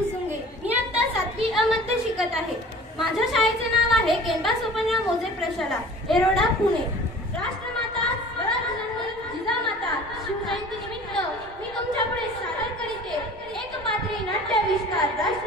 कुसुंगे मी आता सातवी अ शिकत आहे. माझ्या शाळेचे नाव आहे केंबा सोपनराव मोजे प्रशाला एरोडा पुणे. राष्ट्रमाता जिजामाता शिवजयंती निमित्त मी तुमच्यापुढे सादर करीते. एक पात्री नाट्याविष्कार राष्ट्र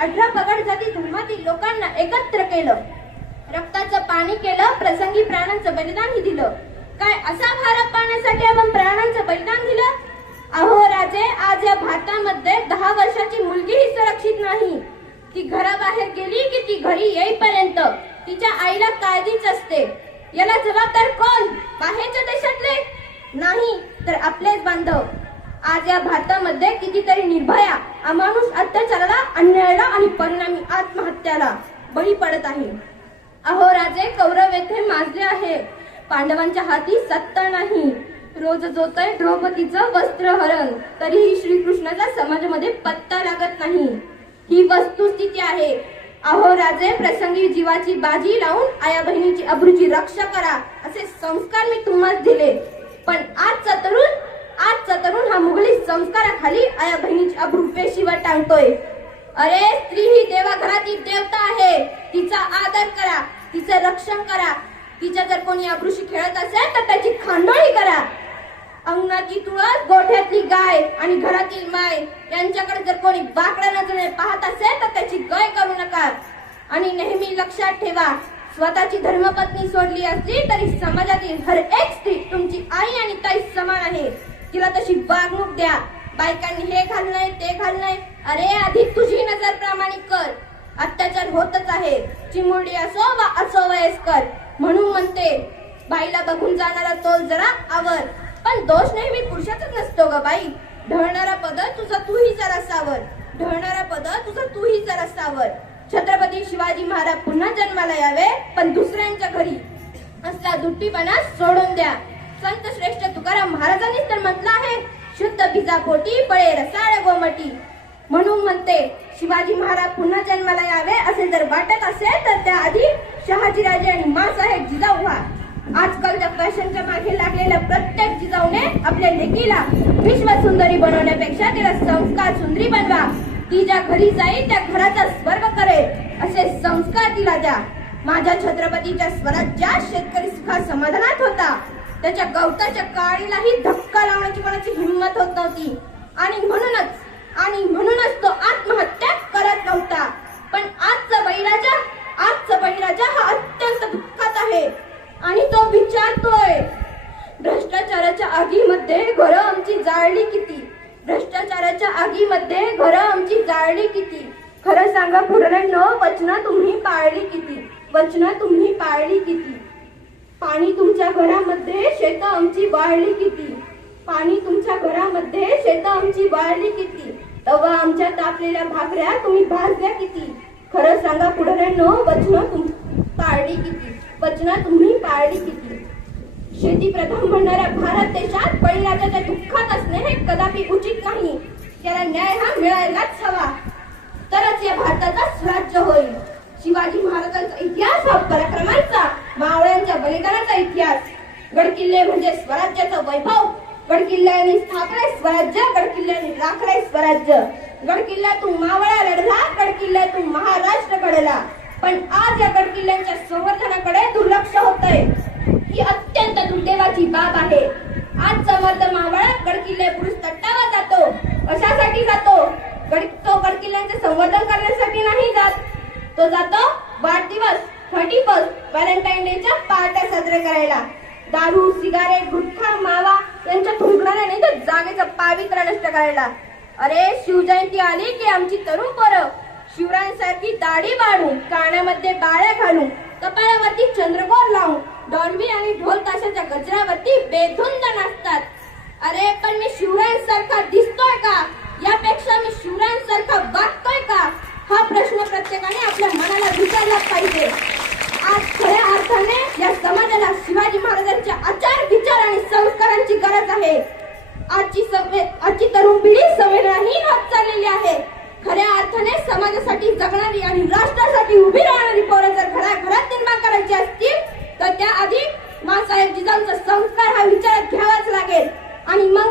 अठरा पगड जाती धर्मातील लोकांना एकत्र केलं. रक्ताचं पाणी केलं प्रसंगी प्राणांचं बलिदानही दिलं. काय असा भारत पाहण्यासाठी आपण प्राणांचं बलिदान दिलं? अहो राजे आज या भारतामध्ये दहा वर्षाची मुलगीही सुरक्षित नाही. ती घराबाहेर गेली की ती घरी येईपर्यंत तिच्या आईला काळजीच असते. याला जबाबदार कोण? बाहेरच्या देशातले? नाही तर आपलेच बांधव. आज या भारतामध्ये कितीतरी निर्भया अमानुष अत्याचार अन्यायाला आणि परिणामी आत्महत्याला बळी पडत आहे. अहो राजे कौरव येथे माजले आहे. पांडवांच्या हाती सत्ता नाही. रोज जोतय द्रौपदीचं वस्त्रहरण तरीही श्रीकृष्णाचा समाजामध्ये पत्ता लागत नाही. ही वस्तुस्थिती आहे. अहो राजे प्रसंगी जीवाची बाजी लावून आया बहिणीची अब्रूची रक्षा करा असे संस्कार मी तुम्हाला दिले. पण आजचा तरुण आजचा तरुण हा मुघली संस्काराखाली आया बहिणीची अब्रू पेशीवर टांगतोय. अरे स्त्री ही देवाघरातील देवता आहे. तिचा आदर करा तिचं रक्षण करा. तिच्या जर कोणी अब्रुशी खेळत असेल तर त्याची खांडोळी करा. अंगणाची तुळस गोठ्यातली गाय आणि घरातील माय यांच्याकडे जर कोणी बाकड्या नजरेने पाहत असेल तर त्याची गय करू नका. आणि नेहमी लक्षात ठेवा स्वतःची धर्मपत्नी सोडली असली तरी समाजातील हर एक स्त्री तुमची आई आणि ताई समान आहे. तिला तशी वागणूक द्या. बायकांनी हे घालणंय ते घालू अरे आधी तुझी नजर प्रामाणिक कर अत्याचार होतच आहे. चिमुरडी असो वा असो वयस्कर. म्हणून म्हणते बाईला बघून जाणारा तोल जरा आवर. पण दोष नेहमी पुरुषाचाच नसतो ग बाई. ढळणारा पद तुझा तूही जरा सावर ढळणारा पद तुझा तूही जरा सावर छत्रपती शिवाजी महाराज पुन्हा जन्माला यावे पण दुसऱ्यांच्या घरी. असला दुट्टीपणा सोडून द्या. संत श्रेष्ठ तुकाराम महाराजांनीच तर म्हटलं आहे शुद्ध बीजापोटी पळे रसाळ गोमटी. म्हणून म्हणते शिवाजी महाराज पुन्हा जन्माला यावे असे जर वाटत असेल तर त्याआधी शहाजीराजे आणि मासाहेब जिजाऊ व्हा आजकालच्या फॅशनच्या मागे लागलेल्या प्रत्येक जिजाऊने आपल्या लेकीला विश्व सुंदरी बनवण्यापेक्षा तिला संस्कार सुंदरी बनवा. ती ज्या घरी जाईल त्या घराचा स्वर्ग करेल. असे संस्कार तिला द्या. माझ्या छत्रपतीच्या स्वराज्यात शेतकरी सुखा समाधानात होता. त्याच्या गवताच्या काळीलाही धक्का लावण्याची कोणाची हिंमत होत नव्हती. आणि म्हणूनच आणि म्हणूनच तो आत्महत्या करत नव्हता. पण आजचा बळीराजा आजचा बळीराजा हा अत्यंत दुःखात आहे आणि तो विचारतोय भ्रष्टाचाराच्या आगीमध्ये घरं आमची जाळली किती? भ्रष्टाचाराच्या आगीमध्ये घरं आमची जाळली किती? खरं सांगा पूर्ण वचनं तुम्ही पाळली किती? वचनं तुम्ही पाळली किती? पाणी तुमच्या घरामध्ये शेत आमची वाळली किती? पाणी तुमच्या घरामध्ये शेत आमची वाळली किती? तवा आमच्या तापलेल्या भाकऱ्या तुम्ही भाजल्या किती? खरं सांगा पुढऱ्यांनो वचनं तुम पाळली किती? वचनं तुम्ही पाळली किती? शेती प्रथम म्हणणाऱ्या भारत देशात बळीराजाच्या दुःखात असणे हे कदापि उचित नाही. त्याला न्याय हा मिळायलाच हवा. तरच या भारताचा स्वराज्य होईल. शिवाजी महाराजांचा इतिहास हा पराक्रमांचा मावळ्यांच्या बलिदानाचा इतिहास. गडकिल्ले म्हणजे स्वराज्याचं वैभव. गडकिल्ल्याने स्थापलाय स्वराज्य गडकिल्ल्यांनी राखलाय स्वराज्य. गडकिल्ल्यातून मावळा लढला गडकिल्ल्यातून महाराष्ट्र घडला. पण आज या गडकिल्ल्यांच्या संवर्धनाकडे दुर्लक्ष होतंय. ही अत्यंत दुर्दैवाची बाब आहे. आज समर्थ मावळा गडकिल्ले पुरुष तट्टावा जातो. कशासाठी जातो? गड तो गडकिल्ल्यांचे संवर्धन करण्यासाठी नाही जात. तो जातो वाढदिवस थर्टी फर्स्ट व्हॅलेंटाईन डेच्या पार्ट्या साजरे करायला. दारू सिगारेट गुटखा मावा यांच्या नाही तर जागेचं पावित्रा नष्ट करायला. अरे शिवजयंती आली की आमची तरुण पोरं. शिवरायांसारखी दाढी वाढून कानामध्ये बाळ्या घालून कपाळावरती चंद्रकोर लावून डॉल्बी आणि ढोल ताशाच्या गजरावरती बेधुंद नाचतात. आलेली आहे. खऱ्या अर्थाने समाजासाठी जगणारी आणि राष्ट्रासाठी उभी राहणारी पोरं जर घरा घरात निर्माण करायची असतील तर त्याआधी माणसाहेब जिजाऊंचा संस्कार हा विचारात घ्यावाच लागेल. आणि मग